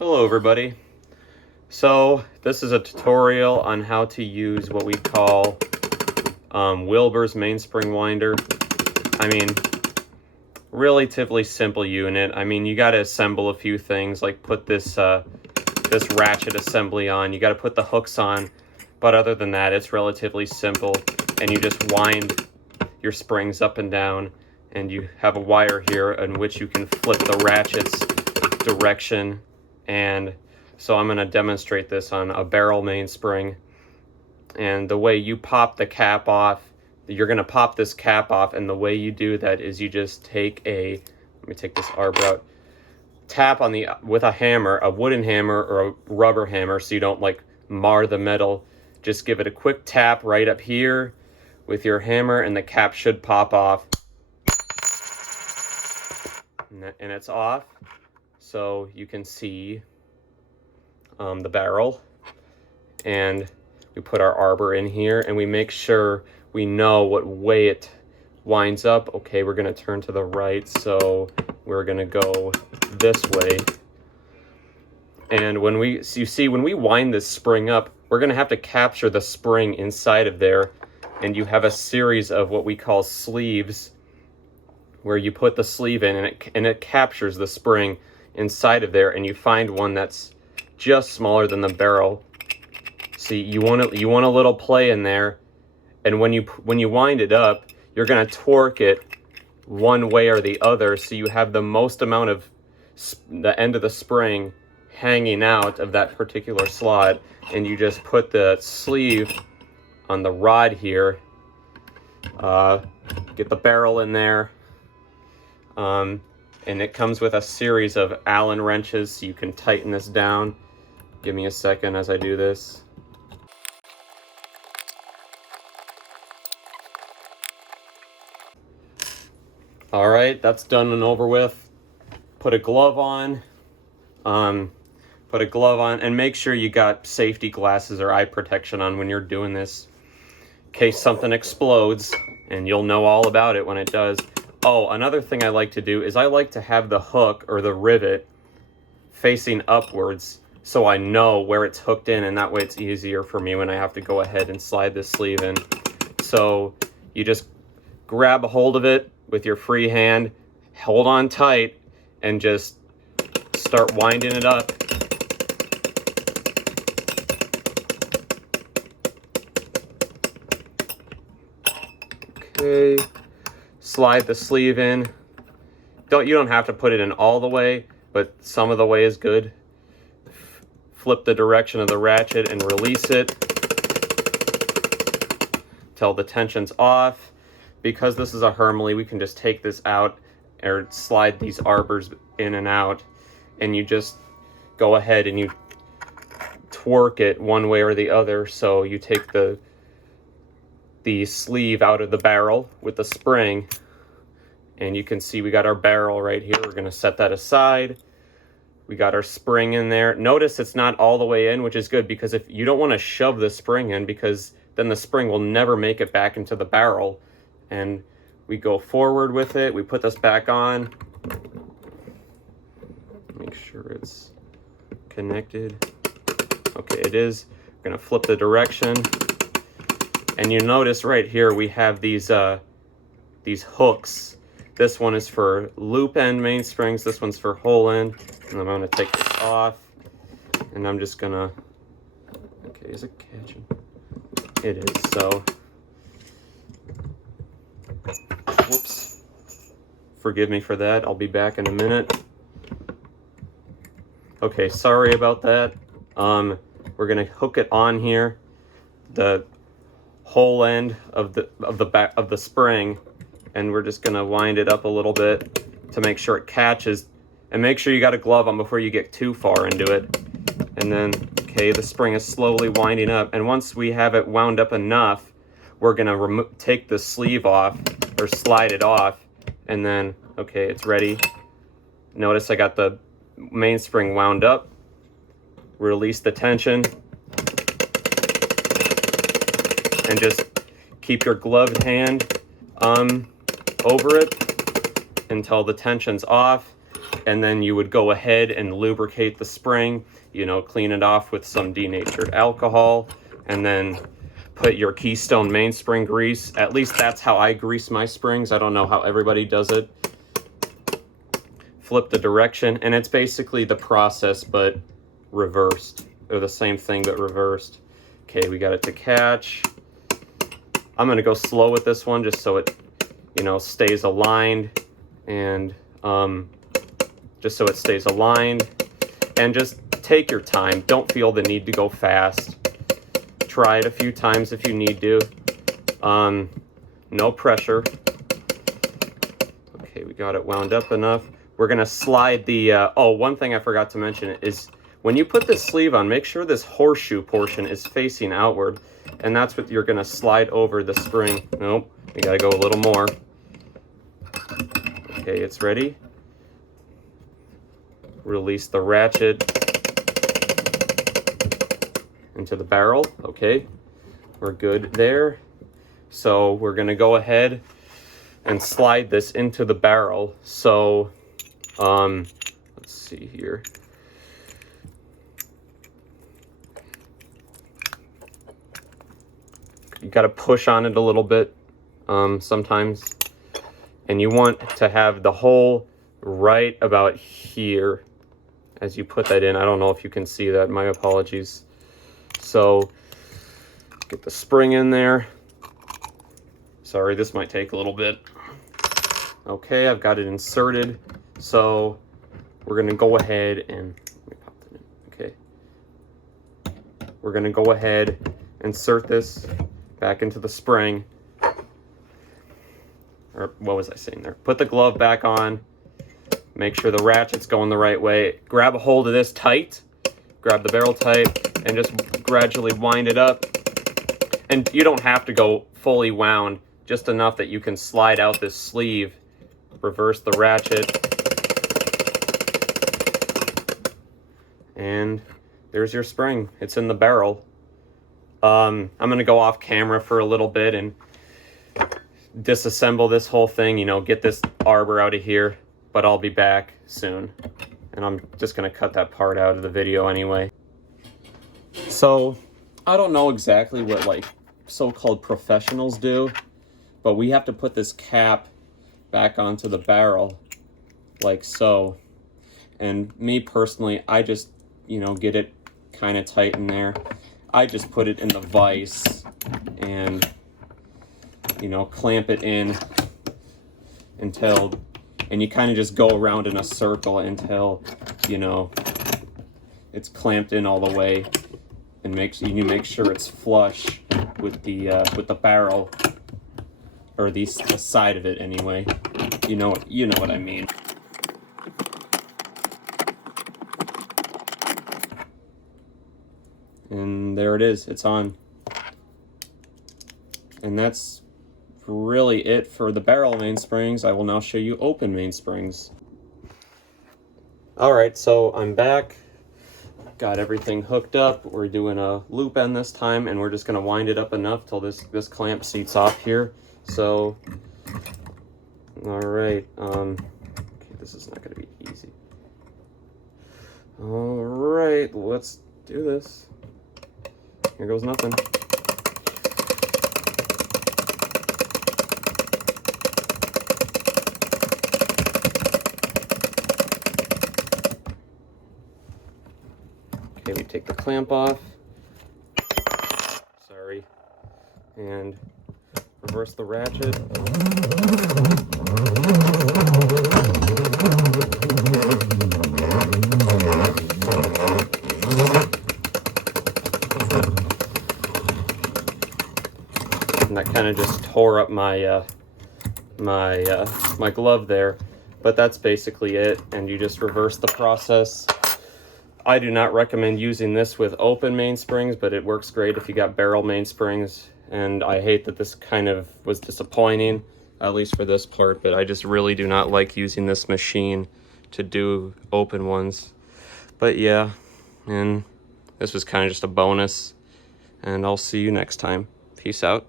Hello everybody. So this is a tutorial on how to use what we call Wilbur's mainspring winder. I mean, relatively simple unit. I mean, you got to assemble a few things, like put this this ratchet assembly on. You got to put the hooks on, but other than that, it's relatively simple. And you just wind your springs up and down, and you have a wire here in which you can flip the ratchet's direction. And so I'm going to demonstrate this on a barrel mainspring. And the way you pop the cap off, you're going to pop this cap off, and the way you do that is you just take let me take this arbor out, tap on with a hammer, a wooden hammer or a rubber hammer, so you don't like mar the metal. Just give it a quick tap right up here with your hammer, and the cap should pop off. And it's off. So you can see the barrel, and we put our arbor in here, and we make sure we know what way it winds up. Okay, we're going to turn to the right, so we're going to go this way. And when you see when we wind this spring up, we're going to have to capture the spring inside of there, and you have a series of what we call sleeves, where you put the sleeve in, and it captures the spring inside of there, and you find one that's just smaller than the barrel. See, you want a little play in there, and when you wind it up, you're going to torque it one way or the other, so you have the most amount of the end of the spring hanging out of that particular slot. And you just put the sleeve on the rod here, get the barrel in there, and it comes with a series of Allen wrenches, so you can tighten this down. Give me a second as I do this. All right, that's done and over with. Put a glove on. And make sure you got safety glasses or eye protection on when you're doing this, in case something explodes, and you'll know all about it when it does. Oh, another thing I like to do is I like to have the hook or the rivet facing upwards, so I know where it's hooked in, and that way it's easier for me when I have to go ahead and slide this sleeve in. So you just grab a hold of it with your free hand, hold on tight, and just start winding it up. Okay. Slide the sleeve in. You don't have to put it in all the way, but some of the way is good. Flip the direction of the ratchet and release it till the tension's off. Because this is a Hermely, we can just take this out or slide these arbors in and out, and you just go ahead and you torque it one way or the other. So you take the sleeve out of the barrel with the spring, and you can see we got our barrel right here. We're going to set that aside. We got our spring in there. Notice it's not all the way in, which is good, because if you don't want to shove the spring in, because then the spring will never make it back into the barrel. And we go forward with it. We put this back on. Make sure it's connected. Okay, it is. We're going to flip the direction. And you notice right here we have these hooks. This one is for loop end mainsprings. This one's for hole end. And I'm going to take this off. And I'm just going to... Okay, is it catching? It is. So... Whoops. Forgive me for that. I'll be back in a minute. Okay, sorry about that. We're going to hook it on here. The whole end of the spring, and we're just going to wind it up a little bit to make sure it catches, and make sure you got a glove on before you get too far into it. And then, okay, the spring is slowly winding up, and once we have it wound up enough, we're going to take the sleeve off or slide it off, and then, okay, it's ready. Notice I got the mainspring wound up. Release the tension, and just keep your gloved hand over it until the tension's off. and then you would go ahead and lubricate the spring, you know, clean it off with some denatured alcohol, and then put your Keystone mainspring grease. At least that's how I grease my springs. I don't know how everybody does it. Flip the direction, and it's basically the process but reversed, or the same thing but reversed. Okay, we got it to catch. I'm gonna go slow with this one just so it, you know, stays aligned, and just so it stays aligned. And just take your time. Don't feel the need to go fast. Try it a few times if you need to. No pressure. Okay, we got it wound up enough. We're gonna slide the, oh, one thing I forgot to mention is when you put this sleeve on, make sure this horseshoe portion is facing outward, and that's what you're gonna slide over the spring. Nope, we gotta go a little more. Okay, it's ready. Release the ratchet into the barrel. Okay, we're good there. So we're gonna go ahead and slide this into the barrel. So let's see here. You got to push on it a little bit sometimes, and you want to have the hole right about here as you put that in. I don't know if you can see that, my apologies. So get the spring in there. Sorry, this might take a little bit. Okay, I've got it inserted. So we're gonna go ahead and, let me pop that in. Okay. We're gonna go ahead, insert this back into the spring. Or what was I saying there? Put the glove back on. Make sure the ratchet's going the right way. Grab a hold of this tight. Grab the barrel tight and just gradually wind it up. And you don't have to go fully wound, just enough that you can slide out this sleeve. Reverse the ratchet. And there's your spring. It's in the barrel. I'm going to go off camera for a little bit and disassemble this whole thing, you know, get this arbor out of here, but I'll be back soon. And I'm just going to cut that part out of the video anyway. So, I don't know exactly what, like, so-called professionals do, but we have to put this cap back onto the barrel, like so. And me personally, I just, you know, get it kind of tight in there. I just put it in the vise and, you know, clamp it in until, and you kind of just go around in a circle until, you know, it's clamped in all the way, and you make sure it's flush with the barrel, or the side of it anyway. You know what I mean. And there it is, it's on. And that's really it for the barrel mainsprings. I will now show you open mainsprings. Alright, so I'm back. Got everything hooked up. We're doing a loop end this time, and we're just going to wind it up enough till this clamp seats off here. So, alright, okay, this is not going to be easy. Alright, let's do this. Here goes nothing. Okay, we take the clamp off. Sorry. And reverse the ratchet. And that kind of just tore up my my glove there, but that's basically it. And you just reverse the process. I do not recommend using this with open mainsprings, but it works great if you got barrel mainsprings. And I hate that this kind of was disappointing, at least for this part, but I just really do not like using this machine to do open ones. But yeah, and this was kind of just a bonus, and I'll see you next time. Peace out.